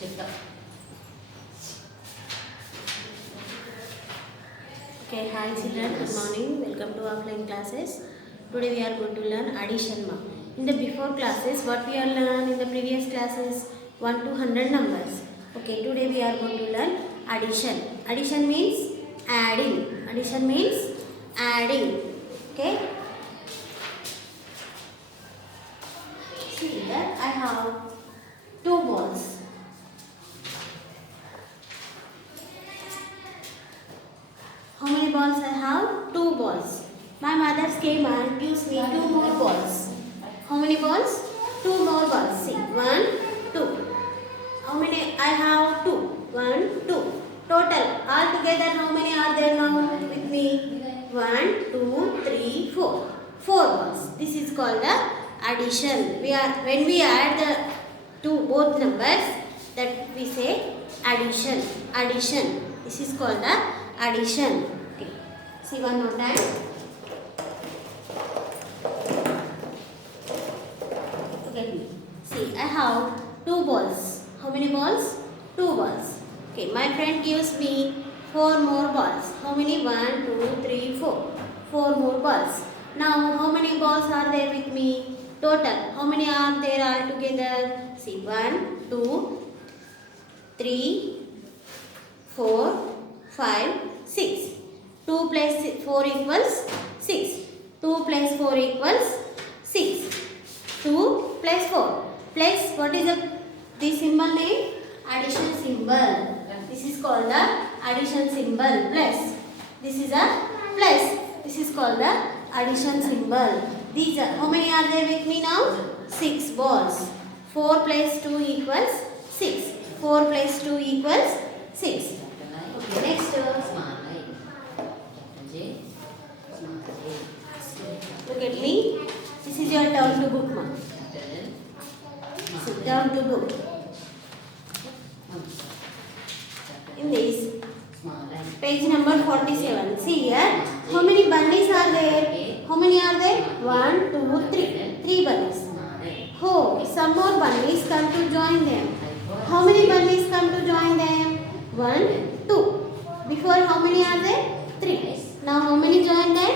Okay, hi children, good morning. Welcome to offline classes. Today we are going to learn addition. In the before classes, what we are learned in the previous classes, 1 to 100 numbers. Okay, today we are going to learn addition. Addition means adding. Addition means adding. Okay. See here, I have 2 balls. How many balls I have? 2 balls. My mother came and gives me 2 more balls. How many balls? 2 more balls. See, 1, 2. How many? I have 2. 1, 2. Total. Altogether, how many are there now with me? 1, 2, 3, 4. 4 balls. This is called the addition. When we add the both numbers, that we say addition. Addition. This is called the addition. Okay. See one more time. Okay. See, I have 2 balls. How many balls? 2 balls. Okay. My friend gives me 4 more balls. How many? 1, 2, 3, 4. 4 more balls. Now, how many balls are there with me? Total. How many are there all together? See, 1, 2, 3, 4, 5, 6. 2 plus 4 equals 6. 2 plus 4 equals 6. 2 plus 4. Plus, what is the symbol name? Addition symbol. This is called the addition symbol. Plus. This is a plus. This is called the addition symbol. These are, how many are there with me now? 6 balls. 4 plus 2 equals 6. 4 plus 2 equals 6. Okay, next. Look at me. This is your turn to book, ma. So, turn to book. In this, page number 47. See here. How many bunnies are there? How many are there? 1, 2, 3. 3 bunnies. Oh, some more bunnies come to join them. How many bunnies come to join them? 1, 2. Before, how many are there? 3. Now, how many join them?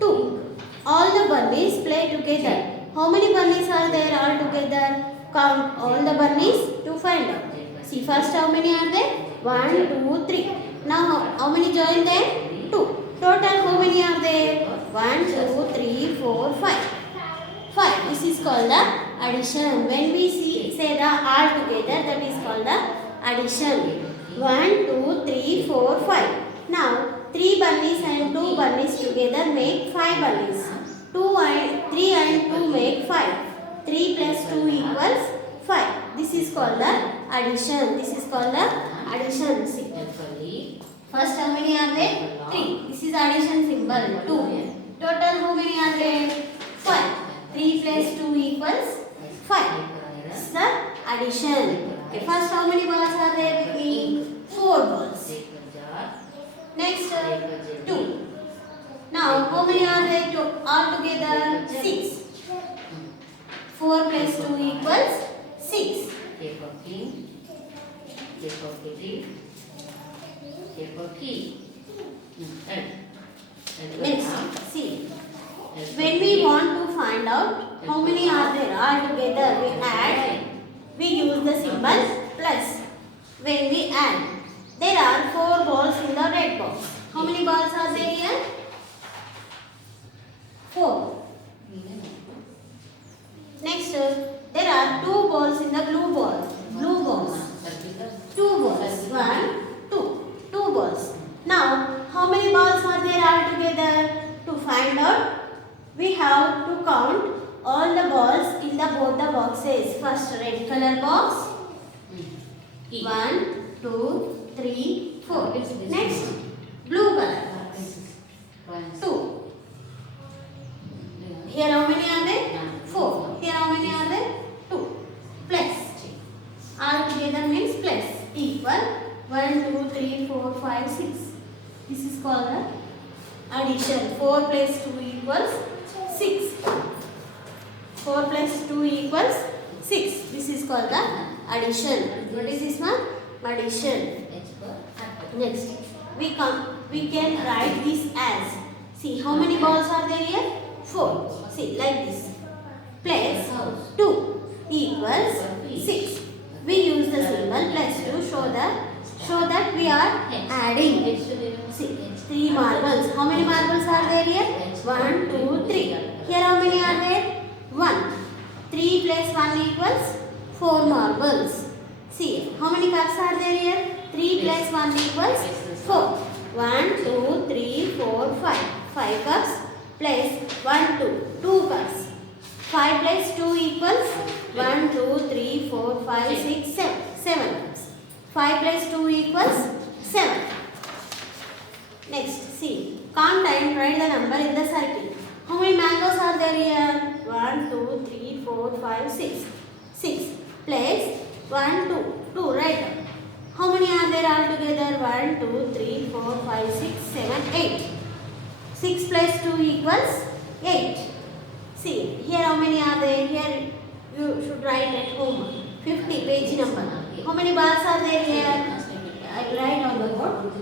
2. All the bunnies play together. How many bunnies are there all together? Count all the bunnies to find out. See, first how many are there? 1, 2, 3. Now, how many join them? 2. Total, how many are there? 1, 2, 3, 4, 5. 5. This is called the addition. When we say the all together, that is called the addition. 1, 2, 3, 4, 5. Now, 3 bunnies and 2 bunnies together make 5 bunnies. 3 and 2 make 5. 3 plus 2 equals 5. This is called the addition. This is called the addition. See. First, how many are there? 3. This is addition symbol. 2. Total, how many are there? 5. 3 plus 2 equals 5. This is the addition. Okay, first, how many balls are there with me? 4 balls. Next, 2. Now, how many are there all together? 6. 4 plus 2 equals 6. Next, see. When we want to find out how many are there all together, we add. We use the symbol plus. When we add, there are 4 balls in the red box. How many balls are there here? 4. Next, there are 2 balls in the blue box. 2 balls. 1, 2. 2 balls. Now, how many balls are there all together? To find out, we have to count all the balls in both the boxes. First, red color box. 1, 2, 3, 4. Next, blue color box. 2. Here how many are there? 4. Here how many are there? 2. Plus. All together means plus. Equal 1, 2, 3, 4, 5, 6. This is called the addition. 4 plus 2 equals 6. 4 plus 2 equals 6. This is called the Addition. What is this one? Addition. Next, we can write this as. See, how many balls are there here? 4. See, like this. Plus 2 equals 6. We use the symbol plus to show that we are adding. See, 3 marbles. How many marbles are there here? 1, 2, 3. Here how many are there? 1. 3 plus 1 equals 4 marbles. See, how many cups are there here? 3 plus 1 equals 4. 1, 2, 3, 4, 5. 5 cups plus 1, 2 cups. 5 plus 2 equals 1, 2, 3, 4, 5, 6, 7. 7 cups. 5 plus 2 equals 7. Next, see, count and write the number in the circle. How many mangoes are there here? 1, 2, 3, 4, 5, 6. 6 plus 1, 2. 2, right? How many are there altogether? 1, 2, 3, 4, 5, 6, 7, 8. 6 plus 2 equals 8. See, here how many are there? Here you should write at home. 50 page number. How many bars are there here? I will write on the board.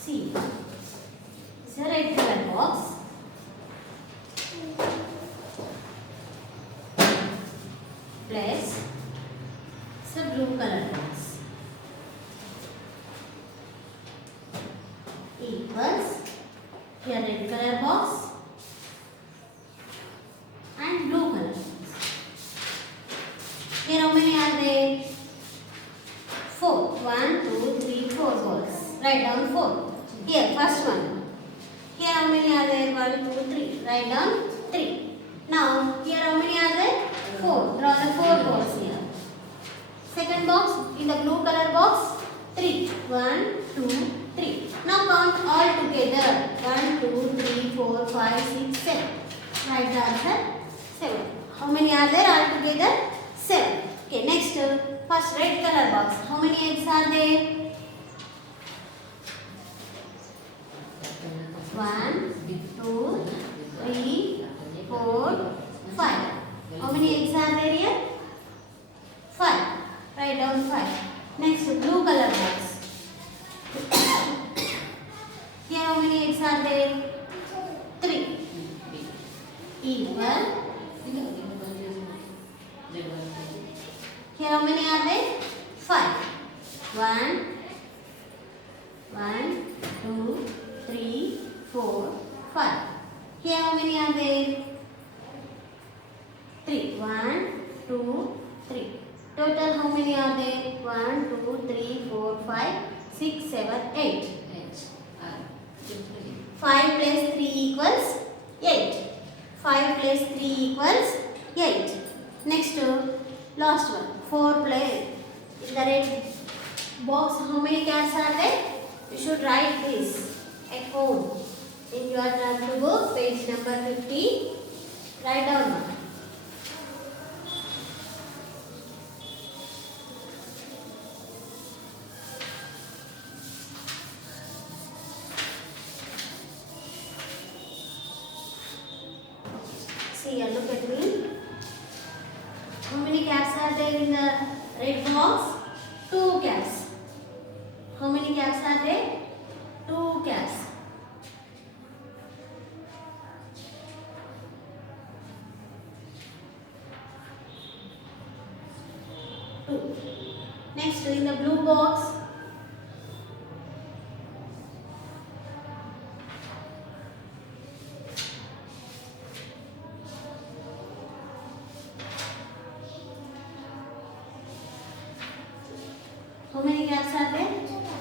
See, it's a red color box. Plus, it's a blue color box. Equals, here red color box and blue color box. Here how many are there? 4. 1, 2, 3, 4 balls. Write down 4. Here, first one. Here how many are there? 1, 2, 3. Write down 3. Now, here how many are there? 4. Draw the 4 balls here. Second box, in the blue color box, 3. 1, 2, 3. Now count all together. 1, 2, 3, 4, 5, 6, 7. Write the answer 7. How many are there altogether? 7. Okay, next, first red color box. How many eggs are there? 1, 2, 3, 4, 5. How many eggs are there here? 5. Write down 5. Next, blue color box. Here how many eggs are there? 3. Equal. Here how many are there? 5. 1, 2, 3, 4, 5. Here how many are there? 3. 1, 2, 3. Total how many are there? 1, 2, 3, 4, 5, 6, 7, 8. 5 plus 3 equals 8. 5 plus 3 equals 8. Next, last one. 4 plus in the red box. How many cats are there? You should write this at home. In your turn to book, page number 50. Write down. See, look at me. How many cats are there in the red box? 2 cats. How many cats are there? 2 cats. Two. Next, in the blue box, how many cats are there?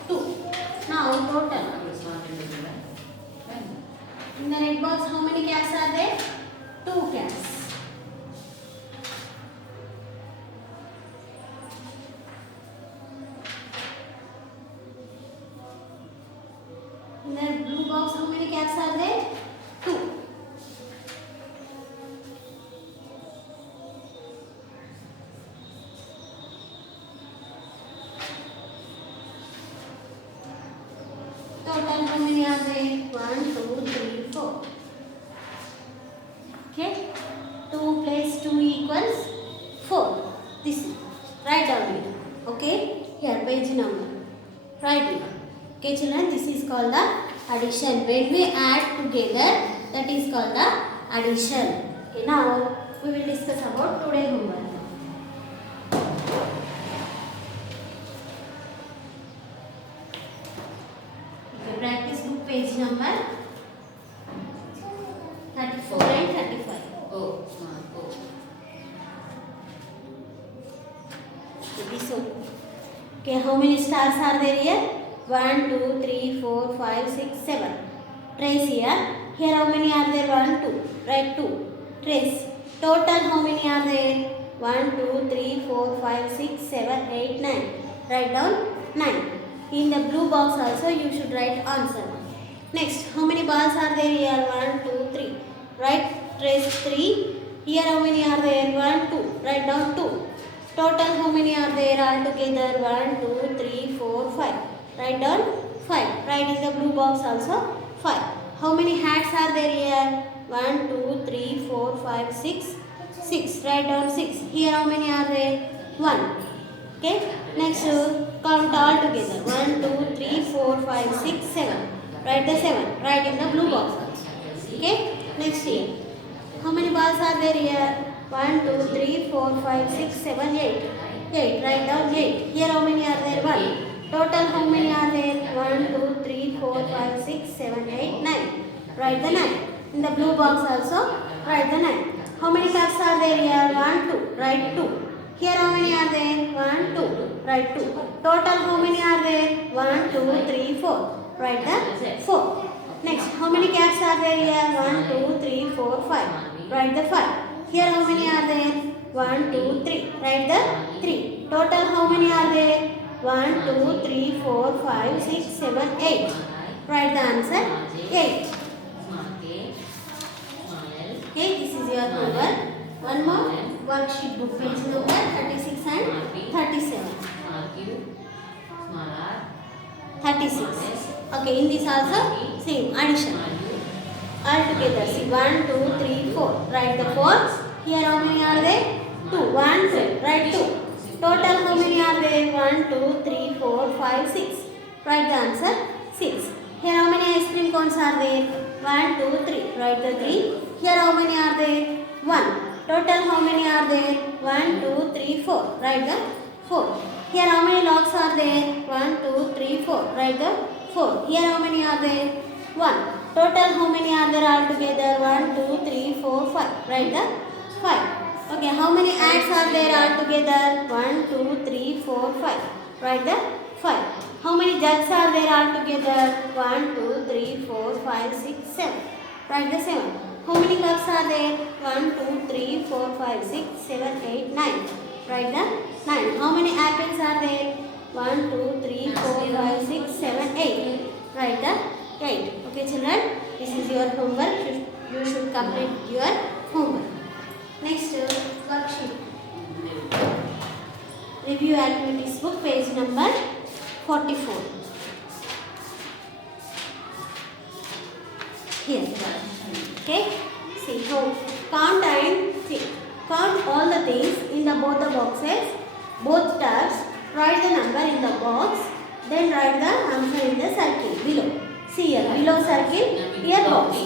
2. Now total. In the red box, how many cats are there? 2 cats. In the blue box, how many cats are there? 2. total how many are there? 1, 2, 3, 4. Okay, 2 plus 2 equals 4. This write down it. Okay, here page number. Write it. Okay, children, this is called the addition. When we add together, that is called the addition. Okay, now we will discuss about today's homework. Okay, practice book page number 34 and 35. This one. Okay, how many stars are there here? 1, 2, 3, 4, 5, 6, 7. Trace here. Here how many are there? 1, 2. Write 2. Trace. Total how many are there? 1, 2, 3, 4, 5, 6, 7, 8, 9. Write down 9. In the blue box also you should write answer. Next, how many balls are there here? 1, 2, 3. Write trace 3. Here how many are there? 1, 2. Write down 2. Total how many are there altogether? 1, 2, 3, 4, 5. Write down 5. Write in the blue box also 5. How many hats are there here? 1, 2, 3, 4, 5, 6. 6. Write down 6. Here how many are there? 1. Okay. Next, count all together. 1, 2, 3, 4, 5, 6, 7. Write the 7. Write in the blue box also. Okay. Next here. How many balls are there here? 1, 2, 3, 4, 5, 6, 7, 8. 8. Write down 8. Here how many are there? 1. Total how many are there? 1, 2, 3, 4, 5, 6, 7, 8, 9. Write the 9. In the blue box also, write the 9. How many cups are there here? 1, 2. Write 2. Here how many are there? 1, 2. Write 2. Total how many are there? 1, 2, 3, 4. Write the 4. Next, how many caps are there here? 1, 2, 3, 4, 5. Write the 5. Here how many are there? 1, 2, 3. Write the 3. Total how many are there? 1, 2, 3, 4, 5, 6, 7, 8. Write the answer 8. Okay, this is your homework. One more worksheet book page number 36 and 37. 36. Okay, in this also same addition. All together. See 1, 2, 3, 4. Write the 4. Here how many are there? 2. 1, 2. Write 2. Total how many are there? 1, 2, 3, 4, 5, 6. Write the answer 6. Here how many ice cream cones are there? 1, 2, 3. Write the 3. Here how many are there? 1. Total how many are there? 1, 2, 3, 4. Write the 4. Here how many locks are there? 1, 2, 3, 4. Write the 4. Here how many are there? 1. Total how many are there altogether? 1, 2, 3, 4, 5. Write the 5. Okay, how many ants are there altogether? 1, 2, 3, 4, 5. Write the 5. How many jugs are there altogether? 1, 2, 3, 4, 5, 6, 7. Write the 7. How many cups are there? 1, 2, 3, 4, 5, 6, 7, 8, 9. Write the 9. How many apples are there? 1, 2, 3, 4, 5, 6, 7, 8. Write the 8. Okay, children, this is your homework. You should complete your homework. Next, worksheet. Review activities book page number 44. Here. Okay. See how count and see. Count all the things in the both the boxes, both tabs. Write the number in the box. Then write the answer in the circle below. See here, below circle, here box.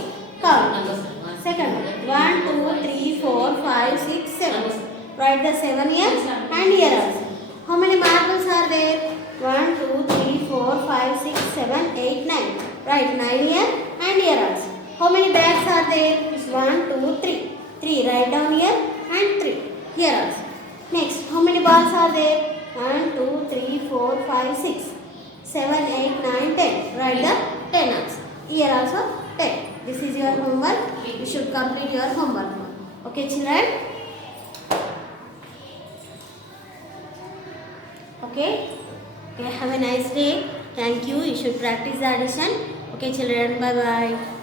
Count. Second one, 1, 2, 3, 4, 5, 6, 7. Write the 7 here and here also. How many marbles are there? 1, 2, 3, 4, 5, 6, 7, 8, 9. Write 9 here and here also. How many bags are there? 1, 2, 3. 3. Write down here and 3. Here also. Next, how many balls are there? 1, 2, 3, 4, 5, 6, 7, 8, 9, 10. Write the 10 also. Here also 10. This is your homework. You should complete your homework. Okay, children? Okay? Okay, have a nice day. Thank you. You should practice the addition. Okay, children. Bye-bye.